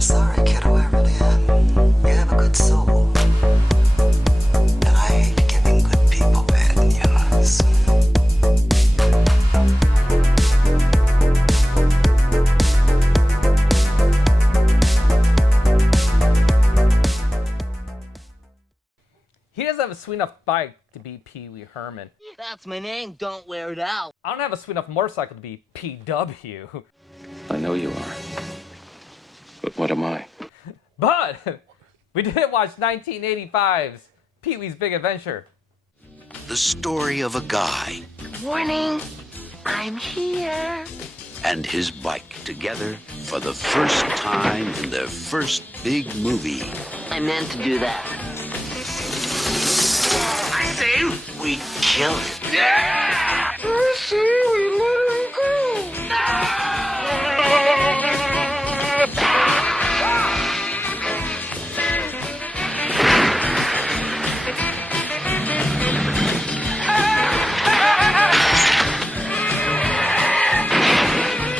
I'm sorry, kiddo, I really am. You have a good soul. And I hate giving good people bad news. He doesn't have a sweet enough bike to be Pee-wee Herman. That's my name, don't wear it out. I don't have a sweet enough motorcycle to be PW. I know you are. But what am I? But we did watch 1985's Pee-wee's Big Adventure. The story of a guy Morning, I'm here. and his bike together for the first time in their first big movie. I meant to do that. I say we kill it. Yeah! I say we let him go.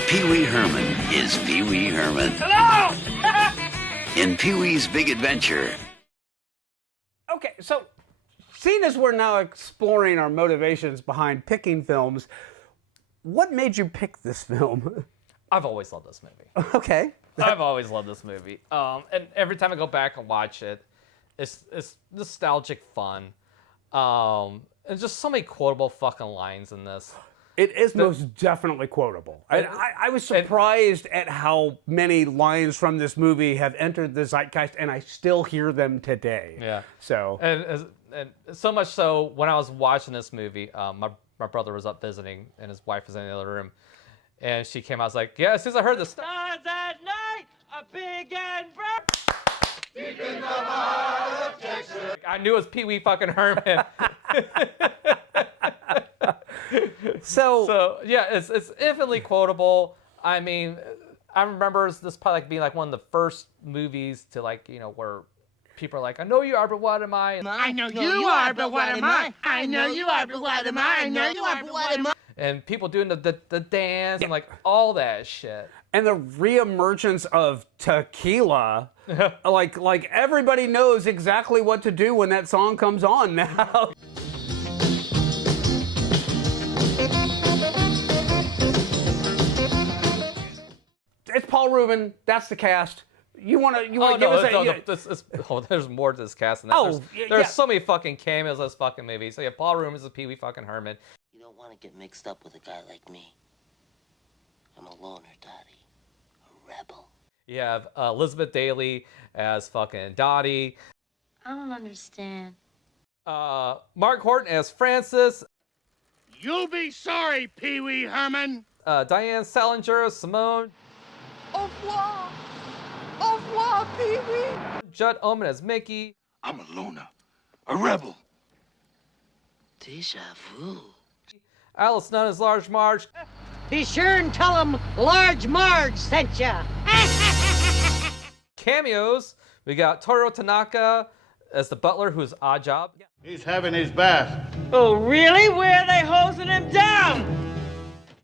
Pee-wee Herman is Pee-wee Herman. Hello! In Pee-wee's Big Adventure. Okay, so seeing as we're now exploring our motivations behind picking films, what made you pick this film? I've always loved this movie. Okay. I've always loved this movie. And every time I go back and watch it, it's nostalgic fun. And just so many quotable fucking lines in this. It is most definitely quotable. I was surprised at how many lines from this movie have entered the zeitgeist, and I still hear them today. Yeah. So. And so much so, when I was watching this movie, my brother was up visiting, and his wife was in the other room. And she came out, I was like, yeah, as soon as I heard the stars at night, a big and bright. Deep in the heart of Texas. I knew it was Pee-wee fucking Herman. So yeah, it's infinitely quotable. I mean, I remember this probably being like one of the first movies to where people are like, I know you are, but what am I? I know you are, but what am I? I know you are, but what am I? I know you are, but what am I? And people doing the dance and all that shit. And the reemergence of tequila, like everybody knows exactly what to do when that song comes on now. It's Paul Reubens. That's the cast. You want to give us a... There's more to this cast than that. There's so many fucking cameos in this fucking movie. So yeah, Paul Reubens is Pee-wee fucking Herman. You don't want to get mixed up with a guy like me. I'm a loner, Dottie. A rebel. You have Elizabeth Daily as fucking Dottie. I don't understand. Mark Horton as Francis. You'll be sorry, Pee-wee Herman. Diane Salinger as Simone. Au revoir. Au revoir, Pee-wee. Judd Omen as Mickey. I'm a loner, a rebel. Deja vu. Alice Nunn as Large Marge. Be sure and tell them Large Marge sent ya. Cameos. We got Toru Tanaka as the butler, who's Odd Job. He's having his bath. Oh, really? Where are they hosing him down?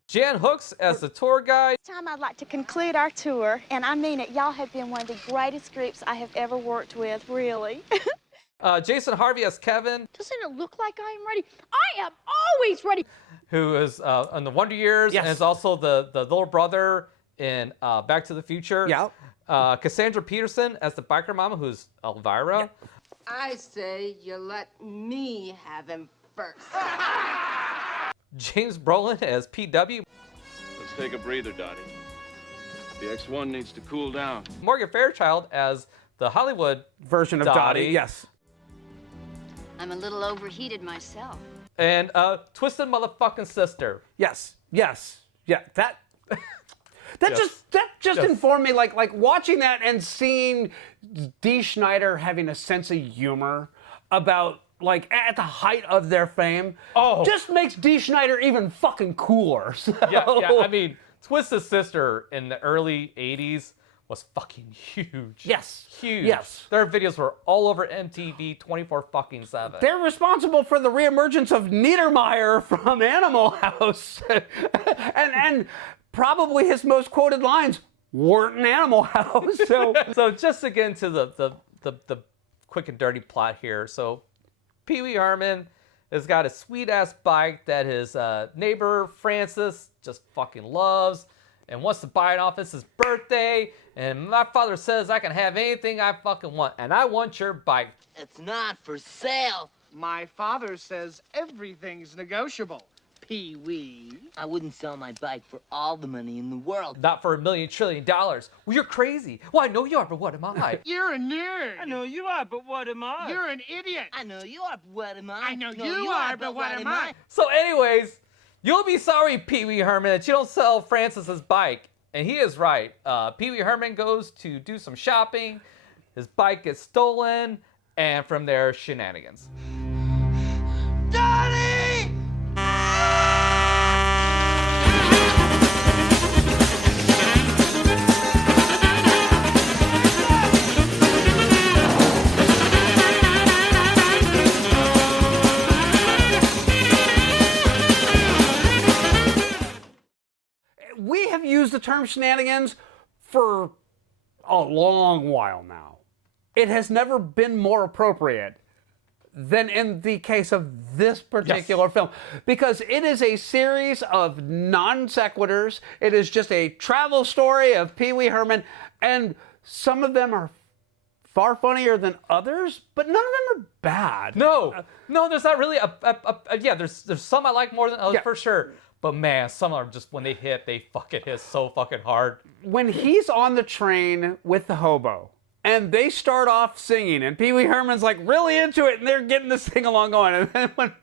Jan Hooks as the tour guide. This time I'd like to conclude our tour, and I mean it. Y'all have been one of the greatest groups I have ever worked with, really. Jason Harvey as Kevin. Doesn't it look like I am ready? I am always ready. Who is in the Wonder Years, and is also the little brother in Back to the Future. Yeah. Cassandra Peterson as the biker mama, who's Elvira. Yeah. I say you let me have him first. James Brolin as PW. Let's take a breather, Dottie. The X1 needs to cool down. Morgan Fairchild as the Hollywood version of Dottie. Yes. I'm a little overheated myself. And Twisted Motherfucking Sister. Yes. Yeah. That just informed me, like watching that and seeing Dee Snider having a sense of humor about, like, at the height of their fame, just makes Dee Snider even fucking cooler. So. Yeah, I mean, Twisted Sister in the early 80s was fucking huge. Yes. Huge. Yes. Their videos were all over MTV 24/7. They're responsible for the reemergence of Niedermeyer from Animal House. and probably his most quoted lines, weren't an Animal House. So just to get into the quick and dirty plot here. So Pee-wee Herman has got a sweet-ass bike that his neighbor, Francis, just fucking loves and wants to buy it off. It's his birthday, and my father says I can have anything I fucking want, and I want your bike. It's not for sale. My father says everything's negotiable, Pee-wee. I wouldn't sell my bike for all the money in the world. Not for $1 million trillion. Well, you're crazy. Well, I know you are, but what am I? You're a nerd. I know you are, but what am I? You're an idiot. I know you are, but what am I? I know you are, but what am I? So anyways, you'll be sorry, Pee-wee Herman, that you don't sell Francis's bike. And he is right. Pee-wee Herman goes to do some shopping. His bike gets stolen, and from there, shenanigans. Daddy! We have used the term shenanigans for a long while now. It has never been more appropriate than in the case of this particular film, because it is a series of non sequiturs. It is just a travel story of Pee-wee Herman, and some of them are far funnier than others, but none of them are bad. No, there's not really yeah, there's some I like more than others for sure. But man, some are just, when they hit, they fucking hit so fucking hard. When he's on the train with the hobo, and they start off singing, and Pee-wee Herman's like really into it, and they're getting this sing along going, and then when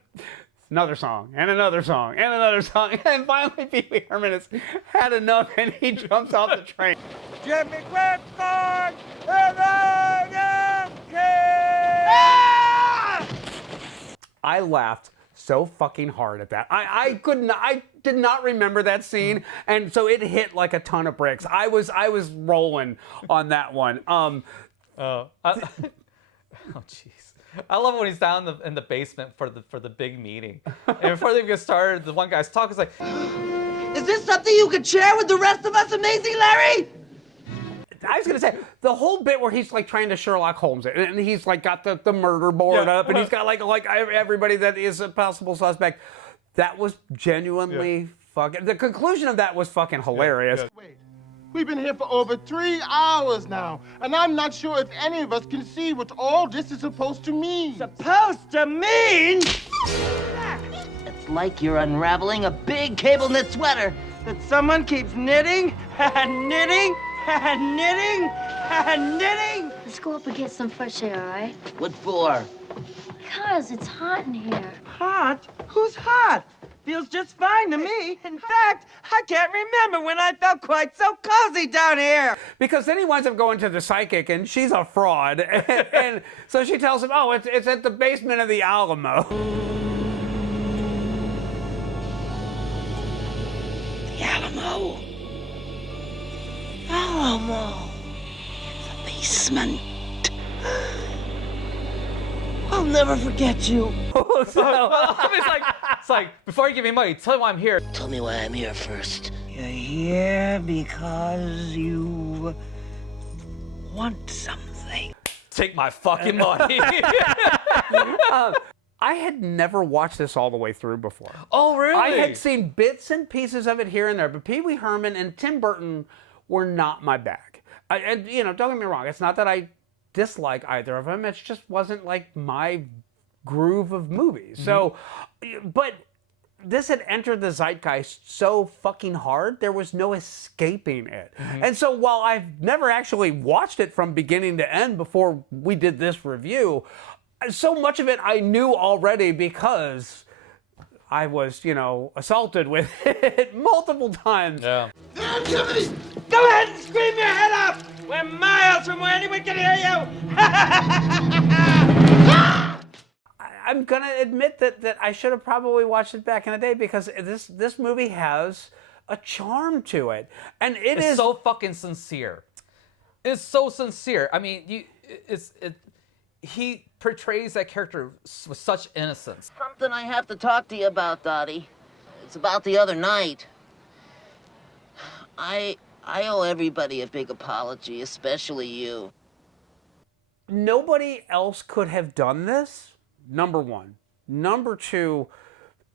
another song, and another song, and another song, and finally Pee-wee Herman has had enough, and he jumps off the train. Jimmy Whipcord, I laughed so fucking hard at that. I did not remember that scene, and so it hit like a ton of bricks. I was rolling on that one. Oh jeez. I love when he's down in the basement for the big meeting. And before they get started, the one guy's talking, is like, Is this something you could share with the rest of us, Amazing Larry? I was gonna say the whole bit where he's like trying to Sherlock Holmes it, and he's like got the murder board up, and he's got like everybody that is a possible suspect. That was genuinely fucking. The conclusion of that was fucking hilarious. Wait, we've been here for over 3 hours now, and I'm not sure if any of us can see what all this is supposed to mean. supposed to mean? It's like you're unraveling a big cable knit sweater. That someone keeps knitting and knitting and knitting and knitting. Let's go up and get some fresh air, all right? What for? Because it's hot in here. Hot? Who's hot? Feels just fine to me. In fact, I can't remember when I felt quite so cozy down here. Because then he winds up going to the psychic, and she's a fraud, and so she tells him, "Oh, it's at the basement of the Alamo." The Alamo. Alamo. The basement. I'll never forget you. it's like, before you give me money, tell me why I'm here. Tell me why I'm here first. You're here because you want something. Take my fucking money. I had never watched this all the way through before. Oh, really? I had seen bits and pieces of it here and there, but Pee-wee Herman and Tim Burton were not my bag. And don't get me wrong, it's not that I dislike either of them, it just wasn't like my groove of movies. So, but this had entered the zeitgeist so fucking hard, there was no escaping it. And so while I've never actually watched it from beginning to end before we did this review, so much of it I knew already because I was, assaulted with it multiple times. Yeah. Go ahead and scream your head off! We're miles from where anyone can hear you! I'm gonna admit that I should have probably watched it back in the day because this movie has a charm to it, and it's so fucking sincere. It's so sincere. I mean, he portrays that character with such innocence. Something I have to talk to you about, Dottie. It's about the other night. I I owe everybody a big apology, especially you. Nobody else could have done this, number one. Number two,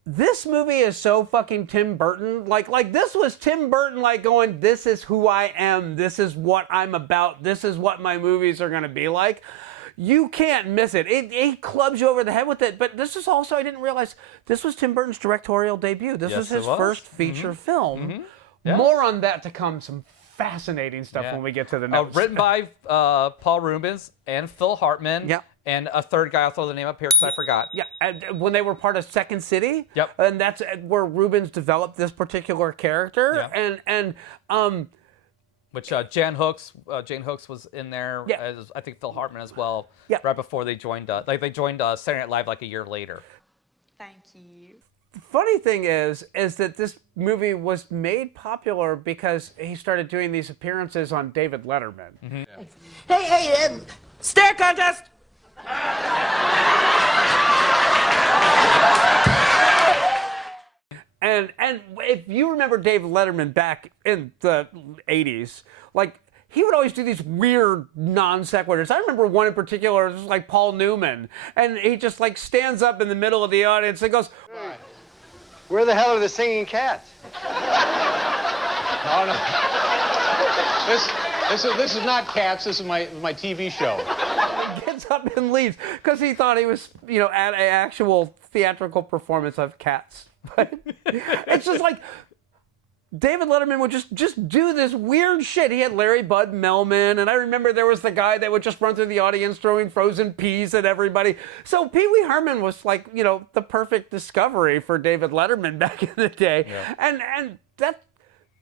this movie is so fucking Tim Burton. Like this was Tim Burton like going, this is who I am, this is what I'm about, this is what my movies are gonna be like. You can't miss it. It clubs you over the head with it. But this is also, I didn't realize, this was Tim Burton's directorial debut. This was his first feature film. Yeah. More on that to come. Some fascinating stuff when we get to the notes. Written by Paul Reubens and Phil Hartman. Yeah. And a third guy, I'll throw the name up here because I forgot. Yeah, and when they were part of Second City. Yep. And that's where Reubens developed this particular character. Yeah. And which Jane Hooks was in there. Yeah. As, I think Phil Hartman as well. Yeah. Right before they joined, they joined Saturday Night Live like a year later. Thank you. the funny thing is that this movie was made popular because he started doing these appearances on David Letterman. Mm-hmm. Hey, stare contest! And if you remember David Letterman back in the 80s, like, he would always do these weird non sequiturs. I remember one in particular, it was like Paul Newman, and he just like stands up in the middle of the audience and goes, "Where the hell are the singing cats?" No. This is not Cats. This is my TV show. He gets up and leaves because he thought he was, at an actual theatrical performance of Cats. But it's just like David Letterman would just do this weird shit. He had Larry Bud Melman, and I remember there was the guy that would just run through the audience throwing frozen peas at everybody. So Pee-wee Herman was like, the perfect discovery for David Letterman back in the day. Yeah. And that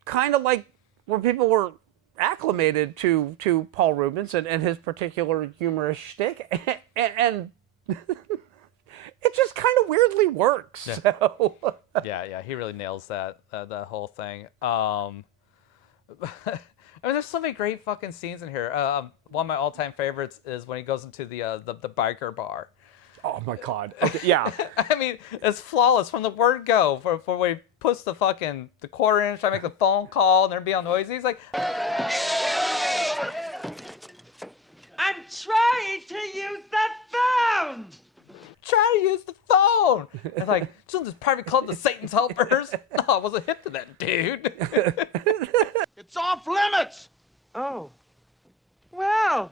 kind of like where people were acclimated to Paul Reubens and his particular humorous shtick. And it just kind of weirdly works. Yeah. So. yeah, he really nails that whole thing. I mean, there's so many great fucking scenes in here. One of my all-time favorites is when he goes into the biker bar. Oh my God! Okay, yeah. I mean, it's flawless from the word go. For when he puts the quarter in, trying to make the phone call, and they're being noisy. He's like, I'm trying to use the phone. Try to use the phone. It's like, isn't this private club the Satan's Helpers? No, I wasn't hip to that, dude. It's off limits. Oh. Well,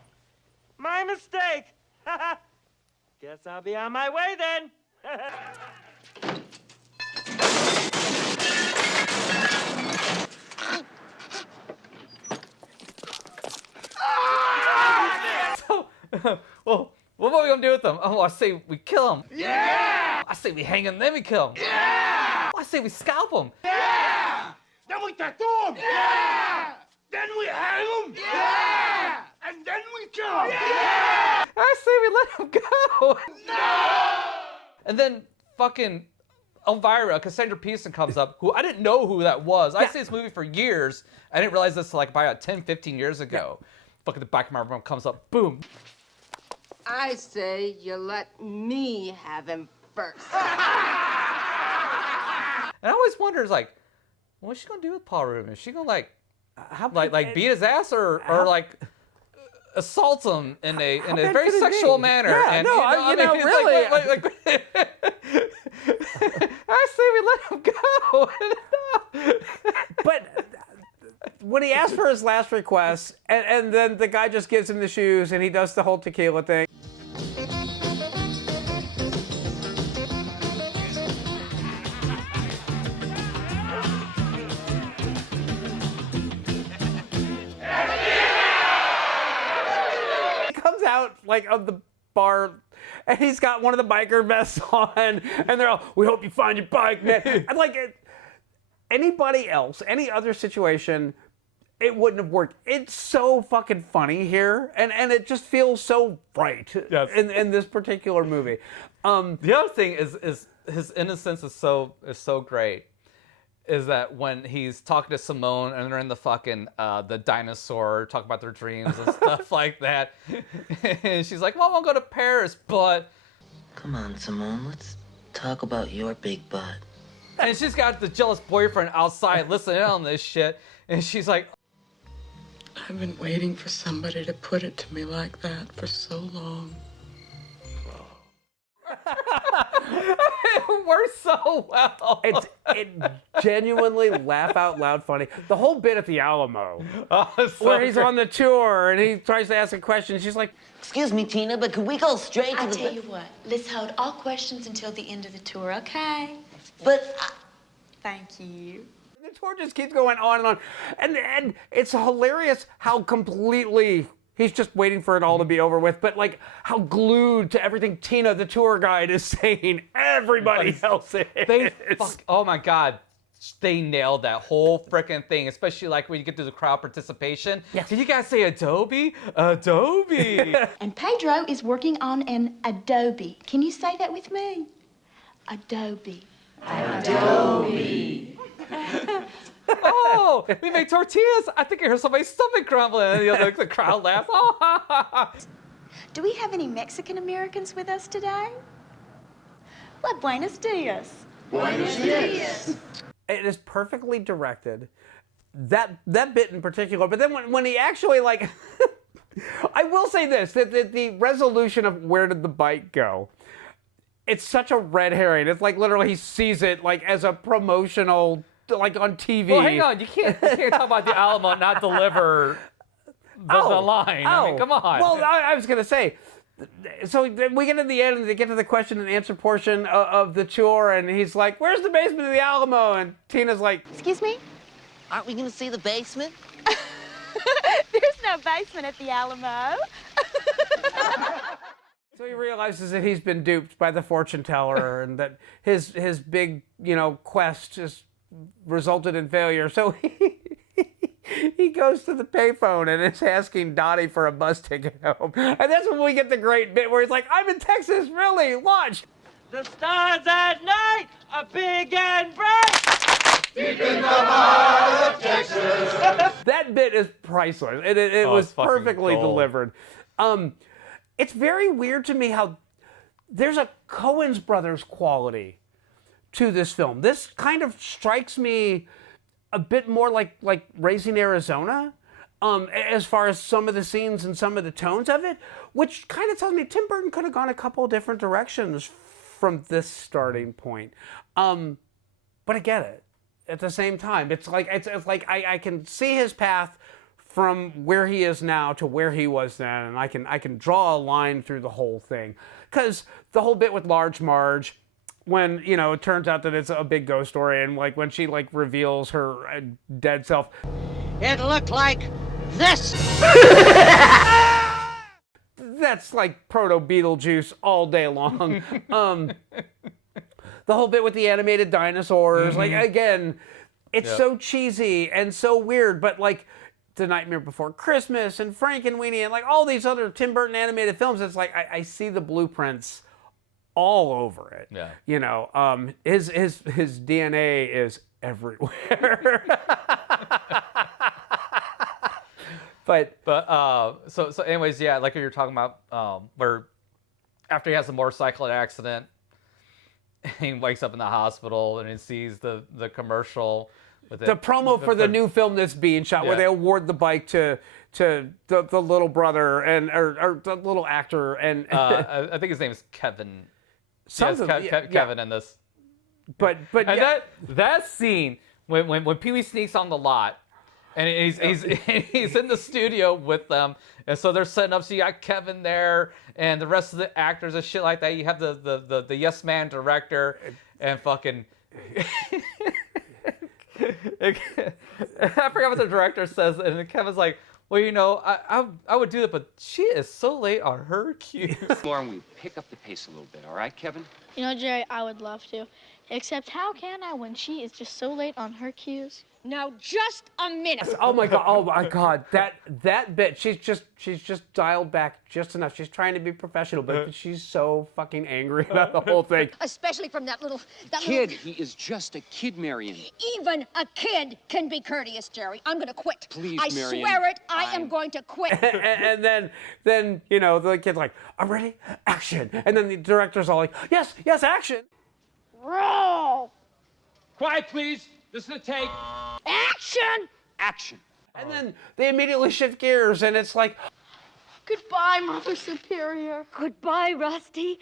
my mistake. Guess I'll be on my way then. Well, what are we gonna do with them? Oh, I say we kill them. Yeah! I say we hang them, then we kill them. Yeah! I say we scalp them. Yeah! Then we tattoo them. Yeah! Then we hang them. Yeah! And then we kill them. Yeah! I say we let them go. No! And then fucking Elvira, Cassandra Peterson comes up, who I didn't know who that was. I see this movie for years. I didn't realize this like about 10, 15 years ago. Fucking the back of my room comes up, boom. I say you let me have him first. And I always wonder, like, what's she gonna do with Paul Reubens? Is she gonna like beat his ass or like assault him in a very sexual manner? Yeah, and really. I say we let him go. But when he asks for his last request, and then the guy just gives him the shoes, and he does the whole tequila thing. He comes out like of the bar, and he's got one of the biker vests on, and they're all, "We hope you find your bike, man." I'm like, anybody else, any other situation, it wouldn't have worked. It's so fucking funny here, and it just feels so right in this particular movie. The other thing is his innocence is so great. Is that when he's talking to Simone and they're in the fucking the dinosaur, talking about their dreams and stuff like that, and she's like, "Well, I won't go to Paris, but." Come on, Simone, let's talk about your big butt. And she's got the jealous boyfriend outside listening in on this shit, and she's like, I've been waiting for somebody to put it to me like that for so long. It works so well. It genuinely laugh out loud funny. The whole bit at the Alamo, where he's on the tour and he tries to ask a question. She's like, "Excuse me, Tina, but can we go straight to I'll the..." tell you what. Let's hold all questions until the end of the tour, okay? But Thank you. The tour just keeps going on and on, and it's hilarious how completely he's just waiting for it all to be over with, but like how glued to everything Tina, the tour guide, is saying everybody else is. Oh my God. They nailed that whole freaking thing, especially like when you get to the crowd participation. Yes. Did you guys say Adobe? Adobe. And Pedro is working on an Adobe. Can you say that with me? Adobe. Adobe. Oh, we make tortillas. I think I heard somebody's stomach grumbling. And the crowd laughs. Oh, ha, ha, ha. Do we have any Mexican Americans with us today? Well, buenos dias. Buenos dias. It is perfectly directed. That bit in particular, but then when he actually like, I will say this, that the resolution of where did the bike go, it's such a red herring. It's like literally he sees it like as a promotional, like on TV. Well, hang on. You can't talk about the Alamo and not deliver the line. I mean, come on. Well, I was going to say, so we get to the end and they get to the question and answer portion of the tour, and he's like, where's the basement of the Alamo? And Tina's like, excuse me? Aren't we gonna see the basement? There's no basement at the Alamo. So he realizes that he's been duped by the fortune teller and that his big, quest just resulted in failure. So he goes to the payphone and is asking Dottie for a bus ticket home. And that's when we get the great bit where he's like, I'm in Texas, really, watch. The stars at night are big and bright. Deep in the heart of Texas. That bit is priceless. It was perfectly delivered. It's very weird to me how there's a Coen's brothers quality to this film. This kind of strikes me a bit more like Raising Arizona, as far as some of the scenes and some of the tones of it, which kind of tells me Tim Burton could have gone a couple of different directions from this starting point. But I get it. At the same time, it's like I can see his path from where he is now to where he was then, and I can draw a line through the whole thing. Because the whole bit with Large Marge, when it turns out that it's a big ghost story, and like when she like reveals her dead self, It looked like this. that's like proto Beetlejuice all day long. The whole bit with the animated dinosaurs, like again, it's so cheesy and so weird, but like The Nightmare Before Christmas and Frankenweenie and like all these other Tim Burton animated films, it's like I see the blueprints all over it. Yeah. His DNA is everywhere. But so anyways, yeah, like you're talking about, where after he has a motorcycle accident, he wakes up in the hospital and he sees the commercial with the promo for the new film that's being shot, where they award the bike to the little brother or the little actor, and I think his name is Kevin. Kevin in this. But and that scene when Pee-wee sneaks on the lot. And he's in the studio with them, and so they're setting up. So you got Kevin there, and the rest of the actors and shit like that. You have the yes man director, and fucking. I forgot what the director says, and Kevin's like, "Well, I would do that, but she is so late on her cues." More, and we pick up the pace a little bit, all right, Kevin? Jerry, I would love to, except how can I when she is just so late on her cues? Now, just a minute. Oh my god! That bit. She's just dialed back just enough. She's trying to be professional, but she's so fucking angry about the whole thing. Especially from that little Kid, he is just a kid, Marion. Even a kid can be courteous, Jerry. I'm going to quit. Please, I Marion. swear it. I am going to quit. and then the kid's like, "I'm ready, action!" And then the director's all like, "Yes, action!" Roll. Quiet, please. This is a take. Action. Action. And then they immediately shift gears, and it's like, Goodbye, Mother Superior. Goodbye, Rusty.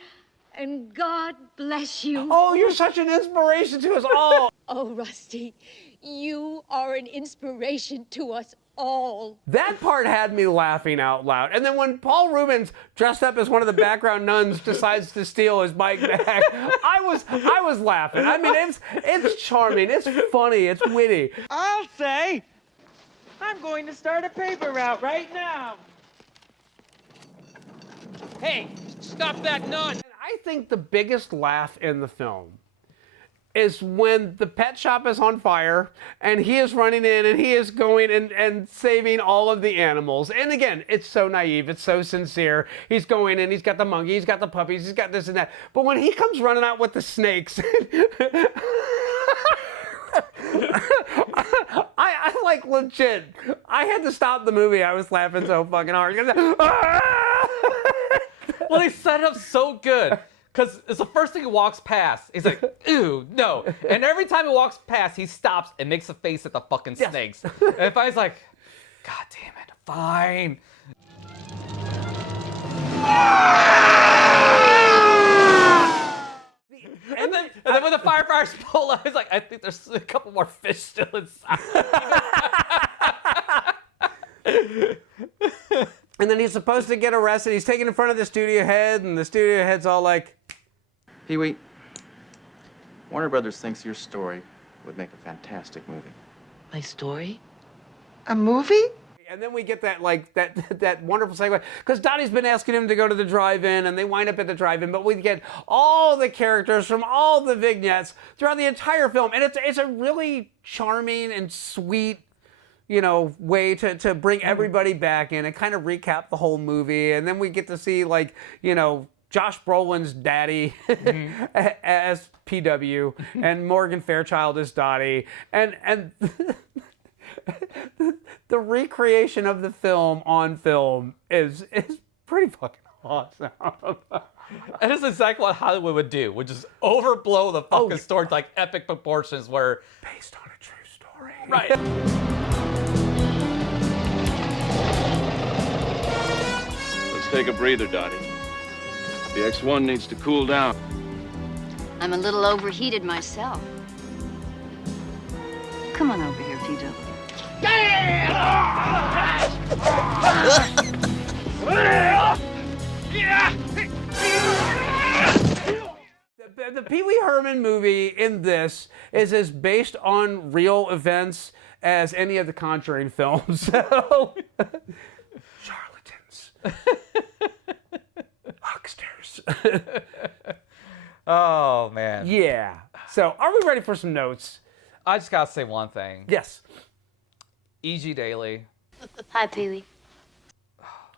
And God bless you. oh, you're such an inspiration to us all. Oh, Rusty, you are an inspiration to us all. That part had me laughing out loud. And then when Paul Reubens, dressed up as one of the background nuns, decides to steal his bike back, I was laughing. I mean, it's charming, it's funny, it's witty. I'll say, I'm going to start a paper route right now. Hey, stop that nun! I think the biggest laugh in the film is when the pet shop is on fire and he is running in and he is going and saving all of the animals. And again, it's so naive, it's so sincere. He's going and he's got the monkey, he's got the puppies, he's got this and that. But when he comes running out with the snakes, I like legit, I had to stop the movie. I was laughing so fucking hard. Well, they set it up so good. Because it's the first thing he walks past. He's like, ew, no. And every time he walks past, he stops and makes a face at the fucking snakes. And finally like, God damn it, fine. And then when the firefighters pull up, he's like, I think there's a couple more fish still inside. And then he's supposed to get arrested. He's taken in front of the studio head, and the studio head's all like, Pee-wee, Warner Brothers thinks your story would make a fantastic movie. My story? A movie? And then we get that that wonderful segue, because Dottie's been asking him to go to the drive-in, and they wind up at the drive-in, but we get all the characters from all the vignettes throughout the entire film, and it's a really charming and sweet, you know, way to bring everybody back in and kind of recap the whole movie. And then we get to see, like, you know, Josh Brolin's daddy as PW and Morgan Fairchild as Dottie, and the recreation of the film on film is pretty fucking awesome. And it's exactly what Hollywood would do, would just overblow the fucking story to like epic proportions where... Based on a true story. Right. Let's take a breather, Dottie. The X1 needs to cool down. I'm a little overheated myself. Come on over here, Tito. The Pee-wee Herman movie in this is as based on real events as any of the Conjuring films. So, charlatans. Hucksters. Oh, man. Yeah. So, are we ready for some notes? I just gotta say one thing. Yes. E.G. Daily. Hi, Pee-wee.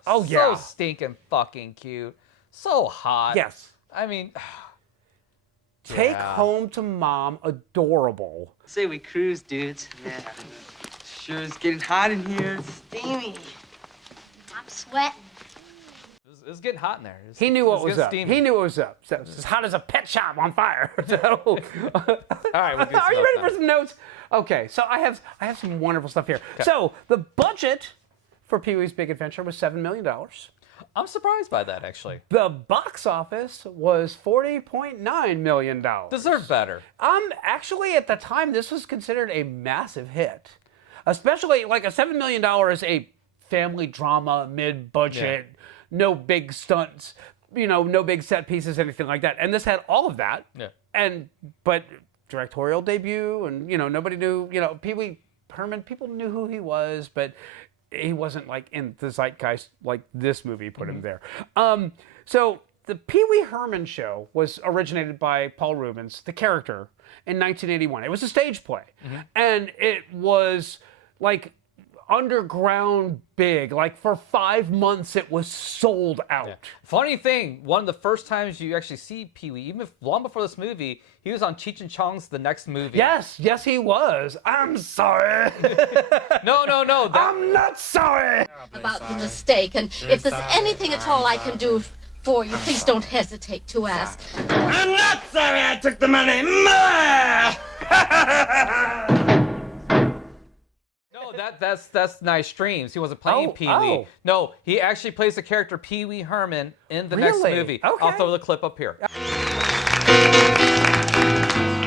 Oh, yeah. So stinking fucking cute. So hot. Yes. I mean... Take home to mom, adorable. Say we cruise, dudes. Yeah. Sure is getting hot in here. Steamy. I'm sweating. It's getting hot in there. He knew what was up. Steamy. He knew what was up. So it's as hot as a pet shop on fire. So, all right, we'll do are you ready now. for some notes? Okay, so I have some wonderful stuff here. Okay. So the budget for Pee-wee's Big Adventure was $7 million. I'm surprised by that, actually. The box office was $40.9 million. Deserved better. Actually, at the time, this was considered a massive hit. Especially, like, a $7 million is a family drama, mid-budget, no big stunts, you know, no big set pieces, anything like that. And this had all of that. Yeah. But directorial debut, and, you know, nobody knew, you know, Pee-wee Herman, people knew who he was, but he wasn't like in the zeitgeist like this movie put him there. So the Pee-wee Herman show was originated by Paul Reubens, the character, in 1981. It was a stage play, and it was like underground big. Like for 5 months, it was sold out. Yeah. Funny thing, one of the first times you actually see Pee-wee, even long before this movie, he was on Cheech and Chong's The Next Movie. Yes, he was. I'm sorry. No. I'm not sorry. About the mistake, and if there's anything at all I can do for you, please don't hesitate to ask. I'm not sorry I took the money. that's Nice Dreams. He wasn't playing Pee-wee. Oh. No, he actually plays the character Pee-wee Herman in the next movie. Okay. I'll throw the clip up here.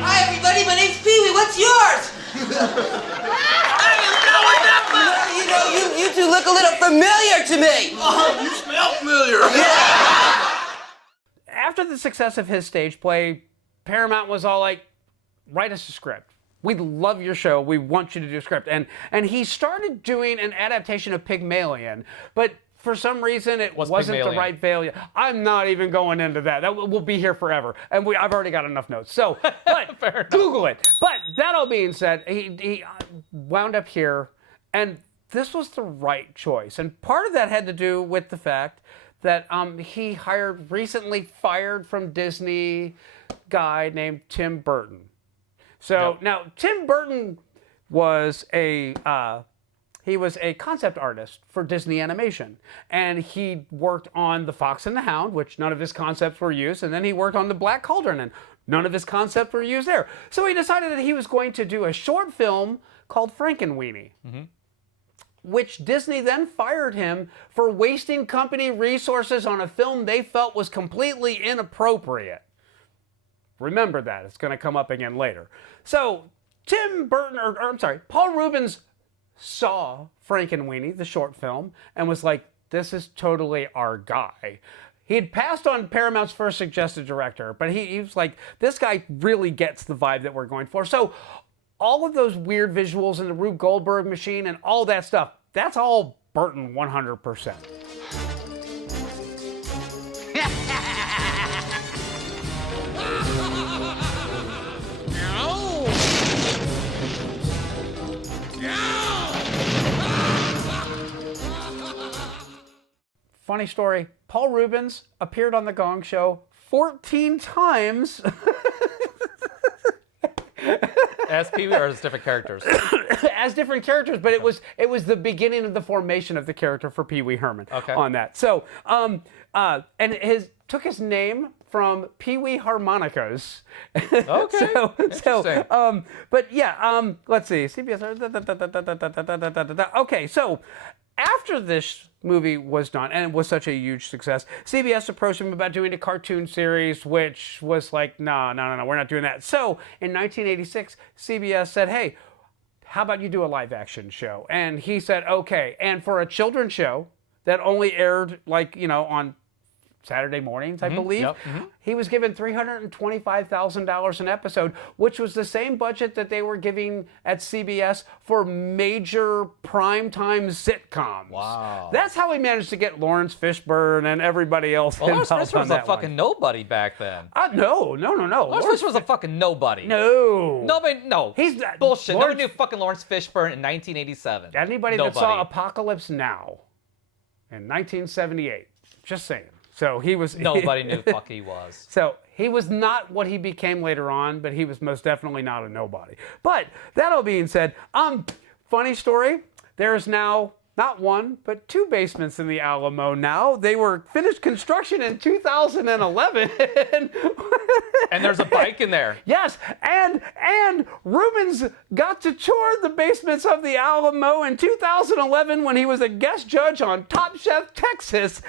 Hi, everybody. My name's Pee-wee. What's yours? You know, you two look a little familiar to me. Oh, you smell familiar. After the success of his stage play, Paramount was all like, write us a script. We love your show. We want you to do a script. And he started doing an adaptation of Pygmalion, but for some reason it wasn't Pygmalion? the right value. I'm not even going into that. That will be here forever. And I've already got enough notes. So, but Google it. But that all being said, he wound up here, and this was the right choice. And part of that had to do with the fact that he hired recently fired from Disney guy named Tim Burton. So now Tim Burton was a concept artist for Disney Animation, and he worked on The Fox and the Hound, which none of his concepts were used, and then he worked on The Black Cauldron, and none of his concepts were used there. So he decided that he was going to do a short film called Frankenweenie. Which Disney then fired him for wasting company resources on a film they felt was completely inappropriate. Remember that. It's going to come up again later. So Paul Reubens saw Frankenweenie, the short film, and was like, this is totally our guy. He had passed on Paramount's first suggested director, but he was like, this guy really gets the vibe that we're going for. So all of those weird visuals and the Rube Goldberg machine and all that stuff, that's all Burton 100%. Funny story, Paul Reubens appeared on The Gong Show 14 times. As Pee-wee or as different characters? As different characters, but it was the beginning of the formation of the character for Pee-wee Herman on that. So, and took his name from Pee-wee harmonicas. Okay. But yeah, let's see. CBS. Okay, so after this movie was done, and it was such a huge success, CBS approached him about doing a cartoon series, which was like, no, we're not doing that. So in 1986, CBS said, hey, how about you do a live action show? And he said, okay. And for a children's show that only aired on Saturday mornings, I believe, he was given $325,000 an episode, which was the same budget that they were giving at CBS for major primetime sitcoms. Wow. That's how he managed to get Lawrence Fishburne and everybody else Lawrence involved Fishburne on was a that fucking nobody back then. No. Lawrence Fishburne was a fucking nobody. No. Nobody, no. He's bullshit. Nobody knew fucking Lawrence Fishburne in 1987. Anybody that saw Apocalypse Now in 1978. Just saying. So he was... Nobody knew the fuck he was. So he was not what he became later on, but he was most definitely not a nobody. But that all being said, funny story, there's now not one, but two basements in the Alamo now. They were finished construction in 2011. And there's a bike in there. Yes, and Reubens got to tour the basements of the Alamo in 2011 when he was a guest judge on Top Chef Texas.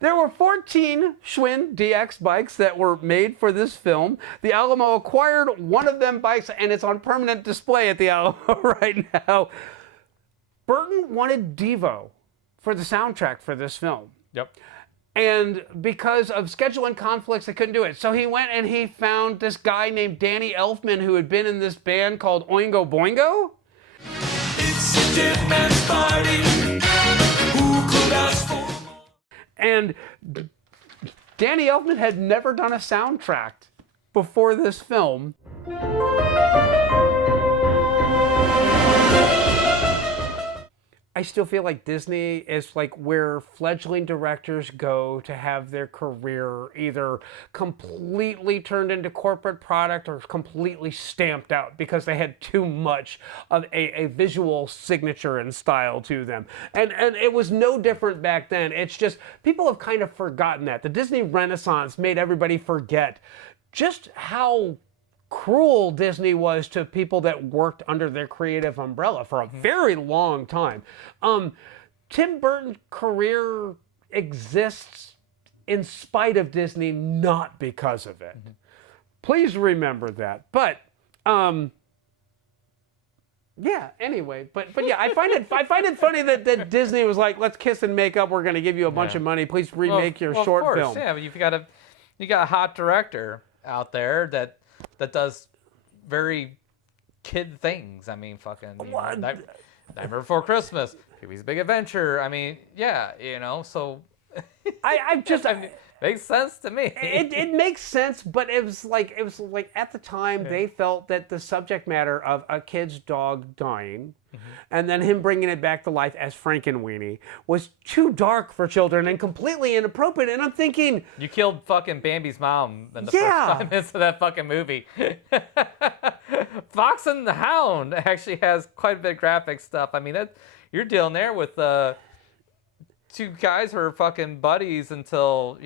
There were 14 Schwinn DX bikes that were made for this film. The Alamo acquired one of them bikes, and it's on permanent display at the Alamo right now. Burton wanted Devo for the soundtrack for this film. Yep. And because of scheduling conflicts, they couldn't do it. So he went and he found this guy named Danny Elfman who had been in this band called Oingo Boingo. It's a dead man's party. Who could ask for more? And Danny Elfman had never done a soundtrack before this film. I still feel like Disney is like where fledgling directors go to have their career either completely turned into corporate product or completely stamped out because they had too much of a visual signature and style to them. And it was no different back then. It's just people have kind of forgotten that. The Disney Renaissance made everybody forget just how cruel Disney was to people that worked under their creative umbrella for a very long time. Tim Burton's career exists in spite of Disney, not because of it. Please remember that. But yeah, anyway, but yeah, I find it funny that Disney was like, let's kiss and make up, we're going to give you a bunch of money, please remake your short of course, film. Yeah, but you got a hot director out there that does very kid things. I mean, fucking Nightmare Before Christmas, Pee-wee's Big Adventure. I mean, yeah, so makes sense to me. It makes sense, but it was like at the time they felt that the subject matter of a kid's dog dying and then him bringing it back to life as Frankenweenie was too dark for children and completely inappropriate. And I'm thinking, you killed fucking Bambi's mom in the first 5 minutes of that fucking movie. Fox and the Hound actually has quite a bit of graphic stuff. I mean, you're dealing there with two guys who are fucking buddies until,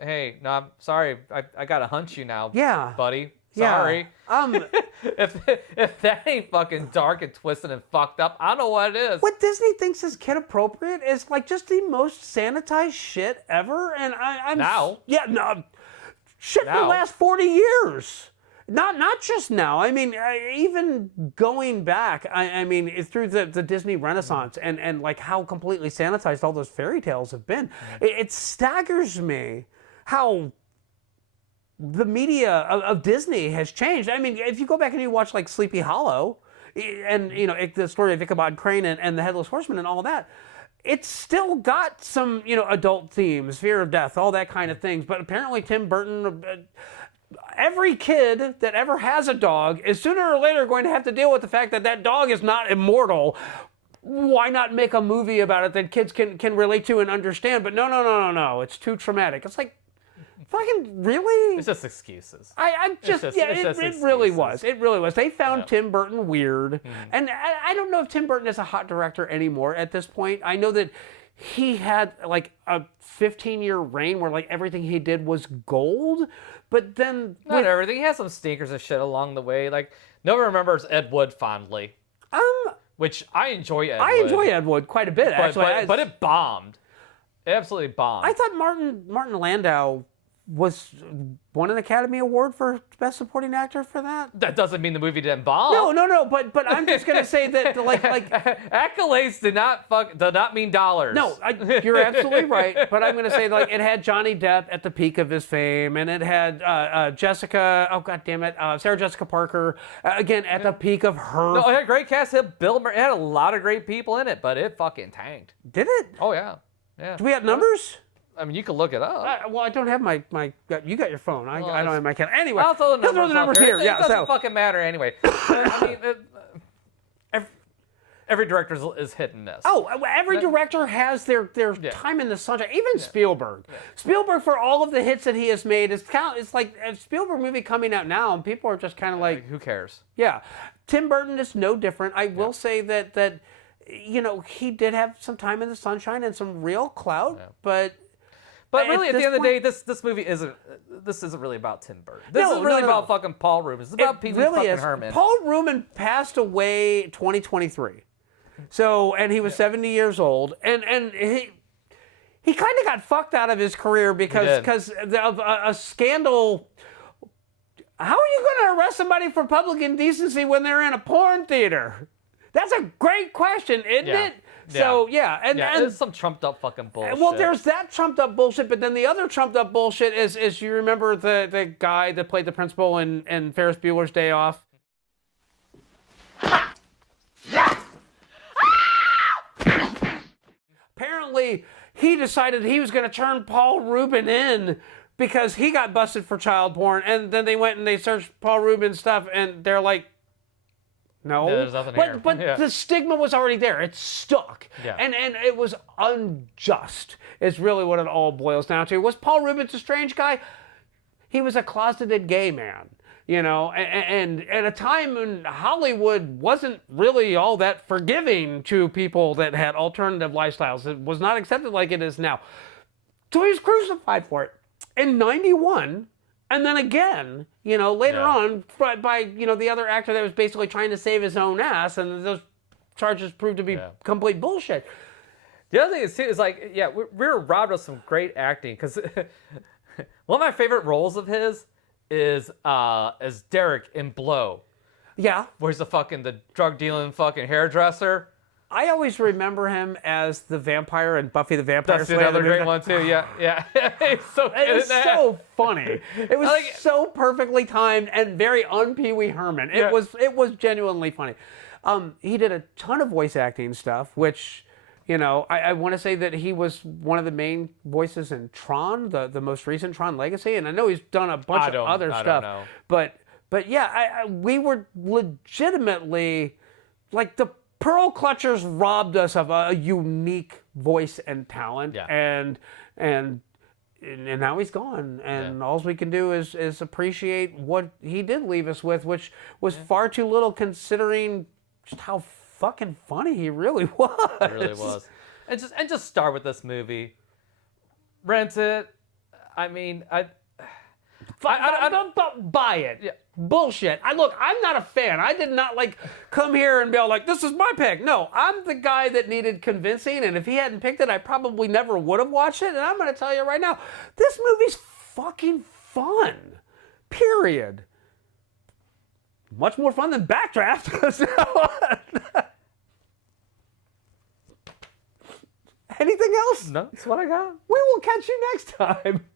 hey, no, I'm sorry, I gotta hunt you now, buddy. Sorry. Yeah. If that ain't fucking dark and twisted and fucked up, I don't know what it is. What Disney thinks is kid appropriate is like just the most sanitized shit ever, and I'm now. Yeah, no, shit for the last 40 years. Not just now. I mean, even going back, I mean, through the Disney Renaissance and like how completely sanitized all those fairy tales have been. It staggers me how the media of Disney has changed. I mean, if you go back and you watch like Sleepy Hollow and, the story of Ichabod Crane and the Headless Horseman and all that, it's still got some, adult themes, fear of death, all that kind of things. But apparently Tim Burton... every kid that ever has a dog is sooner or later going to have to deal with the fact that that dog is not immortal. Why not make a movie about it that kids can relate to and understand? But no, it's too traumatic. It's like, fucking really? It's just excuses. It really was. It really was. They found Tim Burton weird. And I don't know if Tim Burton is a hot director anymore at this point. I know that he had like a 15-year reign where like everything he did was gold, but then not everything. He has some stinkers and shit along the way. Like no one remembers Ed Wood fondly. Which I enjoy Ed Wood. I enjoy Ed Wood quite a bit, actually. But it bombed. It absolutely bombed. I thought Martin Landau won an Academy Award for Best Supporting Actor for that. That doesn't mean the movie didn't bomb. No, but I'm just gonna say that like accolades did not mean dollars. No, you're absolutely right. But I'm gonna say like it had Johnny Depp at the peak of his fame, and it had Jessica. Oh god damn it, Sarah Jessica Parker again at the peak of her. No, it had a great cast. It had a lot of great people in it, but it fucking tanked. Did it? Oh yeah. Do we have numbers? I mean, you can look it up. Well, I don't have my. You got your phone. I don't have my camera. Anyway, I'll throw the numbers here. It doesn't fucking matter anyway. I mean, every director is hit and miss. Oh, every director has their time in the sunshine. Even Spielberg. Spielberg, for all of the hits that he has made, it's like a Spielberg movie coming out now, and people are just kind of like, who cares? Yeah. Tim Burton is no different. I will say that he did have some time in the sunshine and some real clout, but really, at the end of the day, this movie isn't really about Tim Burton. This is really about fucking Paul Reubens. It's about Pee-wee fucking Herman. Paul Reubens passed away 2023. And he was 70 years old. And he kind of got fucked out of his career because of a scandal. How are you going to arrest somebody for public indecency when they're in a porn theater? That's a great question, isn't it? So, and it's some trumped up fucking bullshit. Well, there's that trumped up bullshit, but then the other trumped up bullshit is you remember the guy that played the principal in Ferris Bueller's Day Off? Apparently, he decided he was going to turn Paul Reubens in because he got busted for child porn, and then they went and they searched Paul Reubens' stuff, and they're like, no, there's nothing here. But the stigma was already there. It stuck. Yeah. And it was unjust, is really what it all boils down to. Was Paul Reubens a strange guy? He was a closeted gay man, and at a time when Hollywood wasn't really all that forgiving to people that had alternative lifestyles. It was not accepted like it is now. So he was crucified for it. In 91, And then again, later on, by the other actor that was basically trying to save his own ass, and those charges proved to be complete bullshit. The other thing is, too, is like, we were robbed of some great acting, because one of my favorite roles of his is as Derek in Blow. Yeah. Where he's the drug dealing fucking hairdresser. I always remember him as the vampire in Buffy the Vampire Slayer. That's another great one too. Yeah. He's so good. It was so funny. It was so perfectly timed and very un-Pee-wee Herman. It was genuinely funny. He did a ton of voice acting stuff, which, I want to say that he was one of the main voices in Tron, the most recent Tron Legacy, and I know he's done a bunch of other stuff. I don't know. But yeah, we were legitimately like the Pearl Clutchers robbed us of a unique voice and talent, and now he's gone, and all we can do is appreciate what he did leave us with, which was far too little considering just how fucking funny he really was. It really was. And just start with this movie. Rent it. I mean, I don't buy it. Yeah. Bullshit. I'm not a fan. I did not come here and be all like, this is my pick. No, I'm the guy that needed convincing, and if he hadn't picked it, I probably never would have watched it. And I'm going to tell you right now, this movie's fucking fun. Period. Much more fun than Backdraft. Anything else? No, that's what I got. We will catch you next time.